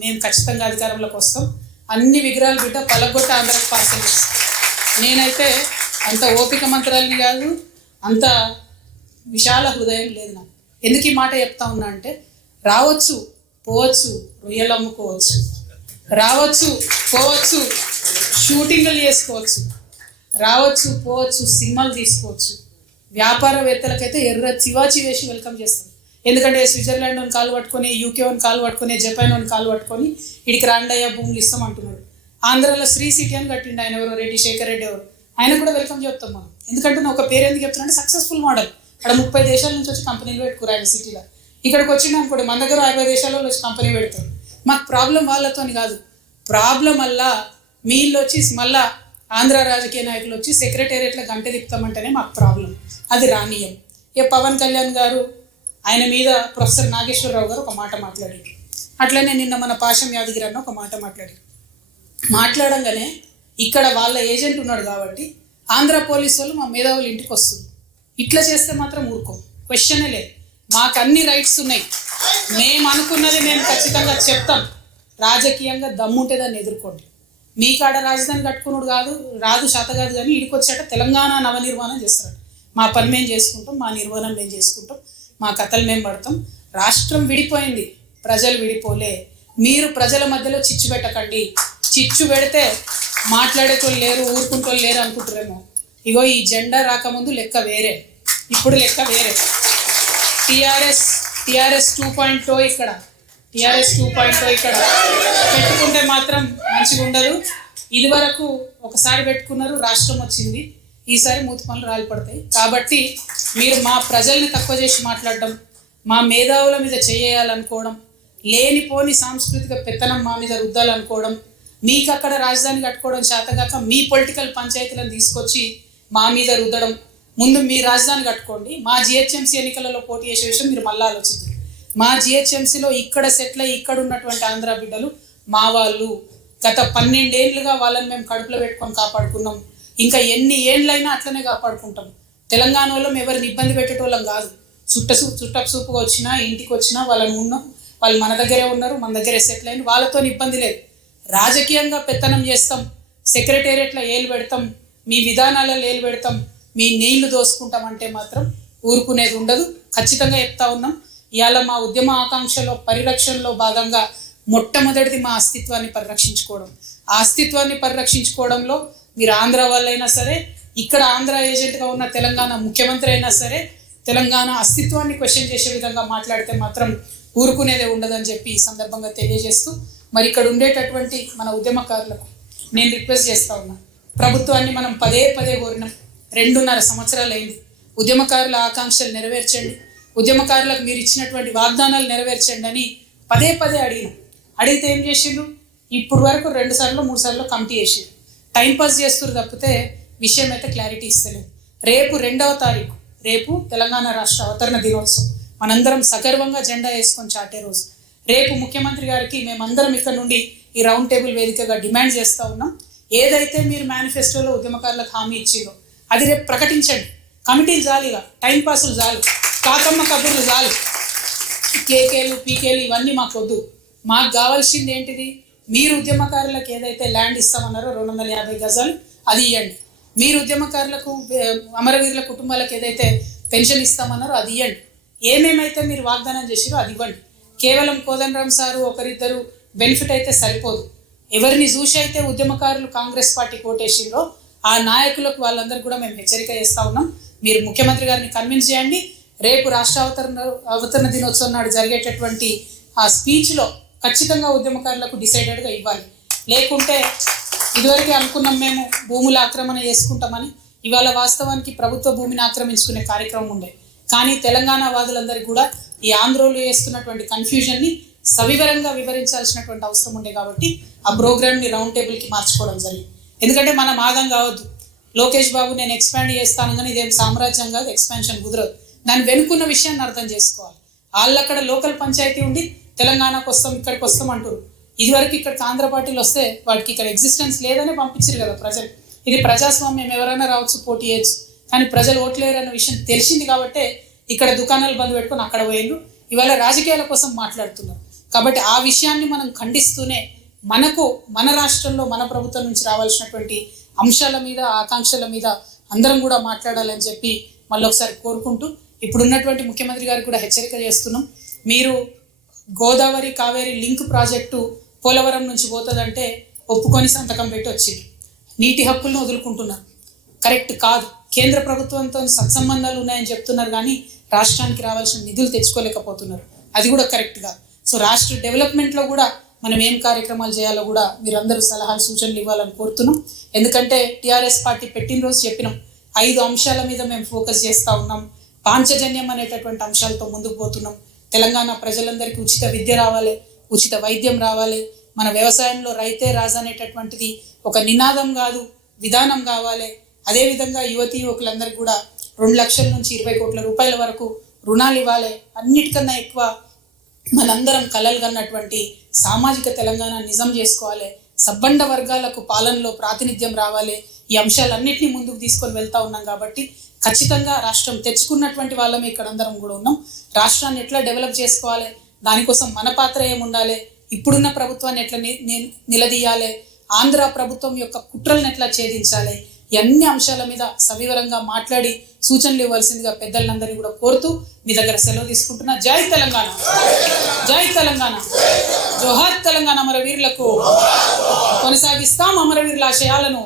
మేము ఖచ్చితంగా అధికారంలోకి వస్తాం. అన్ని విగ్రహాలు బిడ్డ పలగొట్ట ఆంధ్రాకి పార్సల్ చేస్తాం. నేనైతే అంత ఓపిక మంత్రాలని కాదు, అంత విశాల హృదయం లేదు నాకు. ఎందుకు ఈ మాట చెప్తా ఉన్నా అంటే, రావచ్చు పోవచ్చు, రొయ్యలు అమ్ముకోవచ్చు, రావచ్చు పోవచ్చు, షూటింగ్లు చేసుకోవచ్చు, రావచ్చు పోవచ్చు, సినిమాలు తీసుకోవచ్చు. వ్యాపారవేత్తలకైతే ఎర్ర చివాచి వేసి వెల్కమ్ చేస్తాం. ఎందుకంటే స్విట్జర్లాండ్ అని కాలు పట్టుకొని, యూకే అని కాలు పట్టుకొని, జపాన్ అని కాలు పట్టుకొని ఇడికి రాండయ్య భూములు ఇస్తాం అంటున్నాడు. ఆంధ్రాలో శ్రీ సిటీ అని కట్టిండు ఆయన, ఎవరో రెడ్డి శేఖర్ రెడ్డి ఎవరు, ఆయన కూడా వెల్కమ్ చెప్తాం మనం. ఎందుకంటే నేను ఒక పేరు ఎందుకు చెప్తున్నా అంటే, సక్సెస్ఫుల్ మోడల్. అక్కడ 30 దేశాల నుంచి వచ్చి కంపెనీలు పెట్టుకోరు ఆయన సిటీలో. ఇక్కడికి వచ్చిండు అనుకోండి, మన దగ్గర 60 దేశాలలో వచ్చి కంపెనీ పెడతారు. మాకు ప్రాబ్లం వాళ్ళతోని కాదు, ప్రాబ్లం వల్ల మీళ్ళు వచ్చి మళ్ళా ఆంధ్ర రాజకీయ నాయకులు వచ్చి సెక్రటేరియట్లో గంట తిప్పుతామంటేనే మాకు ప్రాబ్లం. అది రానీయం. పవన్ కళ్యాణ్ గారు ఆయన మీద ప్రొఫెసర్ నాగేశ్వరరావు గారు ఒక మాట మాట్లాడారు. అట్లనే నిన్న మన పాశం యాదగిరి అన్న ఒక మాట మాట్లాడారు. మాట్లాడంగానే ఇక్కడ వాళ్ళ ఏజెంట్ ఉన్నాడు కాబట్టి ఆంధ్ర పోలీసు వాళ్ళు మా మేధావులు ఇంటికి వస్తుంది. ఇట్లా చేస్తే మాత్రం ఊరుకోం, క్వశ్చనే లేదు. మాకు అన్ని రైట్స్ ఉన్నాయి. మేము అనుకున్నది మేము ఖచ్చితంగా చెప్తాం. రాజకీయంగా దమ్ముంటే దాన్ని ఎదుర్కోండి. మీ కాడ రాజధాని కట్టుకున్నాడు రాదు శాత కాదు, కానీ ఇడికి వచ్చాక తెలంగాణ నవనిర్మాణం చేస్తాడు. మా పని మేము చేసుకుంటాం, మా నిర్మాణం మేము చేసుకుంటాం, మా కథలు మేము పడతాం. రాష్ట్రం విడిపోయింది, ప్రజలు విడిపోలే. మీరు ప్రజల మధ్యలో చిచ్చు పెట్టకండి. చిచ్చు పెడితే మాట్లాడేటోళ్ళు లేరు, ఊరుకుంటోళ్ళు లేరు అనుకుంటారేమో. ఇగో ఈ జెండా రాకముందు లెక్క వేరే, ఇప్పుడు లెక్క వేరే. టీఆర్ఎస్ 2.0 ఇక్కడ, టీఆర్ఎస్ 2.0 ఇక్కడ పెట్టుకుంటే మాత్రం మంచిగా ఉండదు. ఇది వరకు ఒకసారి పెట్టుకున్నారు, రాష్ట్రం వచ్చింది. ఈసారి మూతి పనులు రాలిపడతాయి. కాబట్టి మీరు మా ప్రజల్ని తక్కువ చేసి మాట్లాడడం, మా మేధావుల మీద చేయాలనుకోవడం, లేనిపోని సాంస్కృతిక పెత్తనం మా మీద రుద్దాలనుకోవడం, మీకు అక్కడ రాజధాని కట్టుకోవడం చేతగాక మీ పొలిటికల్ పంచాయతీలను తీసుకొచ్చి మా మీద రుద్దడం. ముందు మీ రాజధాని కట్టుకోండి. మా జిహెచ్ఎంసీ ఎన్నికలలో పోటీ చేసే విషయం మీరు మళ్ళీ ఆలోచించారు. మా జిహెచ్ఎంసీలో ఇక్కడ సెటిల్ అయ్యి ఇక్కడ ఉన్నటువంటి ఆంధ్ర బిడ్డలు మా వాళ్ళు. గత 12 ఏళ్ళుగా వాళ్ళని మేము కడుపులో పెట్టుకొని కాపాడుకున్నాం. ఇంకా ఎన్ని ఏళ్ళైనా అట్లనే కాపాడుకుంటాం. తెలంగాణ వాళ్ళం ఎవరిని ఇబ్బంది పెట్టేటోళ్ళం కాదు. చుట్టపు చూపుగా వచ్చినా, ఇంటికి వచ్చినా వాళ్ళని ఉన్నాం. వాళ్ళు మన దగ్గరే ఉన్నారు, మన దగ్గరే సెటిల్ అయిన, వాళ్ళతో ఇబ్బంది లేదు. రాజకీయంగా పెత్తనం చేస్తాం, సెక్రటేరియట్లో ఏలు పెడతాం, మీ విధానాలలో ఏలు పెడతాం, మీ నీళ్లు దోసుకుంటామంటే మాత్రం ఊరుకునేది ఉండదు. ఖచ్చితంగా చెప్తా ఉన్నాం. ఇవాళ మా ఉద్యమ ఆకాంక్షలో పరిరక్షణలో భాగంగా మొట్టమొదటిది మా అస్తిత్వాన్ని పరిరక్షించుకోవడం. ఆ అస్తిత్వాన్ని పరిరక్షించుకోవడంలో మీరు ఆంధ్ర వాళ్ళైనా సరే, ఇక్కడ ఆంధ్ర ఏజెంట్గా ఉన్న తెలంగాణ ముఖ్యమంత్రి అయినా సరే, తెలంగాణ అస్తిత్వాన్ని క్వశ్చన్ చేసే విధంగా మాట్లాడితే మాత్రం ఊరుకునేదే ఉండదని చెప్పి ఈ సందర్భంగా తెలియజేస్తూ, మరి ఇక్కడ ఉండేటటువంటి మన ఉద్యమకారులకు నేను రిక్వెస్ట్ చేస్తూ ఉన్నా. ప్రభుత్వాన్ని మనం పదే కోరినాం. 2.5 సంవత్సరాలు అయింది. ఉద్యమకారుల ఆకాంక్షలు నెరవేర్చండి, ఉద్యమకారులకు మీరు ఇచ్చినటువంటి వాగ్దానాలు నెరవేర్చండి అని పదే అడిగినాం. అడిగితే ఏం చేసిండ్రు? ఇప్పుడు వరకు 2 సార్లు 3 సార్లు కమిటీ చేసిండ్రు. టైంపాస్ చేస్తున్నారు తప్పితే విషయం అయితే క్లారిటీ ఇస్తలేదు. రేపు 2వ తారీఖు, రేపు తెలంగాణ రాష్ట్ర అవతరణ దినోత్సవం. మనందరం సగర్వంగా జెండా వేసుకొని చాటే రోజు. రేపు ముఖ్యమంత్రి గారికి మేమందరం ఇక్కడ నుండి ఈ రౌండ్ టేబుల్ వేదికగా డిమాండ్ చేస్తూ ఉన్నాం. ఏదైతే మీరు మేనిఫెస్టోలో ఉద్యమకారులకు హామీ ఇచ్చిందో అది రేపు ప్రకటించండి. కమిటీలు జాలిగా, టైంపాసులు చాలు, కాకమ్మ కబుర్లు చాలు, కేకేలు పీకేలు ఇవన్నీ మాకు వద్దు. మాకు కావాల్సింది ఏంటిది? మీరు ఉద్యమకారులకు ఏదైతే ల్యాండ్ ఇస్తామన్నారో 250 గజాలు అది ఇవ్వండి. మీరు ఉద్యమకారులకు, అమరవీరుల కుటుంబాలకు ఏదైతే పెన్షన్ ఇస్తామన్నారో అది ఇవ్వండి. ఏమేమైతే మీరు వాగ్దానం చేసిరో అది ఇవ్వండి. కేవలం కోదండరామ్ సారు ఒకరిద్దరు బెనిఫిట్ అయితే సరిపోదు. ఎవరిని చూసి అయితే ఉద్యమకారులు కాంగ్రెస్ పార్టీ కోటేసిందో ఆ నాయకులకు వాళ్ళందరూ కూడా మేము హెచ్చరిక చేస్తూ ఉన్నాం. మీరు ముఖ్యమంత్రి గారిని కన్విన్స్ చేయండి. రేపు రాష్ట్ర అవతరణ దినోత్సవం నాడు జరిగేటటువంటి ఆ స్పీచ్లో ఖచ్చితంగా ఉద్యమకారులకు డిసైడెడ్గా ఇవ్వాలి. లేకుంటే ఇదివరకే అనుకున్నాం మేము భూముల ఆక్రమణ చేసుకుంటామని, ఇవాళ వాస్తవానికి ప్రభుత్వ భూమిని ఆక్రమించుకునే కార్యక్రమం ఉండే. కానీ తెలంగాణ వాదులందరికీ కూడా ఈ ఆంధ్రోలు చేస్తున్నటువంటి కన్ఫ్యూజన్ని సవివరంగా వివరించాల్సినటువంటి అవసరం ఉండే కాబట్టి ఆ ప్రోగ్రామ్ని రౌండ్ టేబుల్కి మార్చుకోవడం జరిగింది. ఎందుకంటే మనం ఆగం కావద్దు. లోకేష్ బాబు నేను ఎక్స్పాండ్ చేస్తాను కానీ ఇదేం సామ్రాజ్యం కాదు, ఎక్స్పాన్షన్ కుదరదు. దాన్ని వెనుకున్న విషయాన్ని అర్థం చేసుకోవాలి. వాళ్ళు అక్కడ లోకల్ పంచాయతీ ఉండి తెలంగాణకు వస్తాం, ఇక్కడికి వస్తాం అంటారు. ఇదివరకు ఇక్కడికి ఆంధ్ర పార్టీలు వస్తే వాటికి ఇక్కడ ఎగ్జిస్టెన్స్ లేదనే పంపించారు కదా ప్రజలు. ఇది ప్రజాస్వామ్యం, ఎవరైనా రావచ్చు, పోటీ చేయొచ్చు. కానీ ప్రజలు ఓట్లేరన్న విషయం తెలిసింది కాబట్టే ఇక్కడ దుకాణాలు బంద్ పెట్టుకొని అక్కడ పోయిండ్రు. ఇవాళ రాజకీయాల కోసం మాట్లాడుతున్నారు. కాబట్టి ఆ విషయాన్ని మనం ఖండిస్తూనే మనకు మన రాష్ట్రంలో మన ప్రభుత్వం నుంచి రావాల్సినటువంటి అంశాల మీద ఆకాంక్షల మీద అందరం కూడా మాట్లాడాలని చెప్పి మళ్ళీ ఒకసారి కోరుకుంటూ ఇప్పుడున్నటువంటి ముఖ్యమంత్రి గారికి కూడా హెచ్చరిక చేస్తున్నాం. మీరు గోదావరి కావేరి లింక్ ప్రాజెక్టు పోలవరం నుంచి పోతుందంటే ఒప్పుకొని సంతకం పెట్టి వచ్చింది. నీటి హక్కులను వదులుకుంటున్నారు. కరెక్ట్ కాదు. కేంద్ర ప్రభుత్వంతో సత్సంబంధాలు ఉన్నాయని చెప్తున్నారు కానీ రాష్ట్రానికి రావాల్సిన నిధులు తెచ్చుకోలేకపోతున్నారు. అది కూడా కరెక్ట్ కాదు. సో రాష్ట్ర డెవలప్మెంట్లో కూడా మనం ఏం కార్యక్రమాలు చేయాలో కూడా మీరందరూ సలహాలు సూచనలు ఇవ్వాలని కోరుతున్నాం. ఎందుకంటే టీఆర్ఎస్ పార్టీ పెట్టిన రోజు చెప్పినాం 5 అంశాల మీద మేము ఫోకస్ చేస్తూ ఉన్నాం. పాంచజన్యం అనేటటువంటి అంశాలతో ముందుకు పోతున్నాం. తెలంగాణ ప్రజలందరికీ ఉచిత విద్య రావాలి, ఉచిత వైద్యం రావాలి, మన వ్యవసాయంలో రైతే రాజు అనేటటువంటిది ఒక నినాదం కాదు విధానం కావాలి. అదేవిధంగా యువకులందరికీ కూడా 2 లక్షల నుంచి 20 కోట్ల రూపాయల వరకు రుణాలు ఇవ్వాలి. అన్నిటికన్నా ఎక్కువ మనందరం కలలు కన్నటువంటి సామాజిక తెలంగాణ నిజం చేసుకోవాలి. సబ్బండ వర్గాలకు పాలనలో ప్రాతినిధ్యం రావాలి. ఈ అంశాలన్నింటినీ ముందుకు తీసుకొని వెళ్తా ఉన్నాం కాబట్టి ఖచ్చితంగా రాష్ట్రం తెచ్చుకున్నటువంటి వాళ్ళమే ఇక్కడ అందరం కూడా ఉన్నాం. రాష్ట్రాన్ని ఎట్లా డెవలప్ చేసుకోవాలి, దానికోసం మన పాత్ర ఏముండాలి, ఇప్పుడున్న ప్రభుత్వాన్ని ఎట్లా నిలదీయాలి, ఆంధ్ర ప్రభుత్వం యొక్క కుట్రలను ఎట్లా ఛేదించాలి, ఈ అన్ని అంశాల మీద సవివరంగా మాట్లాడి సూచనలు ఇవ్వాల్సిందిగా పెద్దలందరినీ కూడా కోరుతూ మీ దగ్గర సెలవు తీసుకుంటున్నా. జై తెలంగాణ, జై తెలంగాణ, జోహార్ తెలంగాణ అమరవీరులకు. కొనసాగిస్తాం అమరవీరుల ఆశయాలను.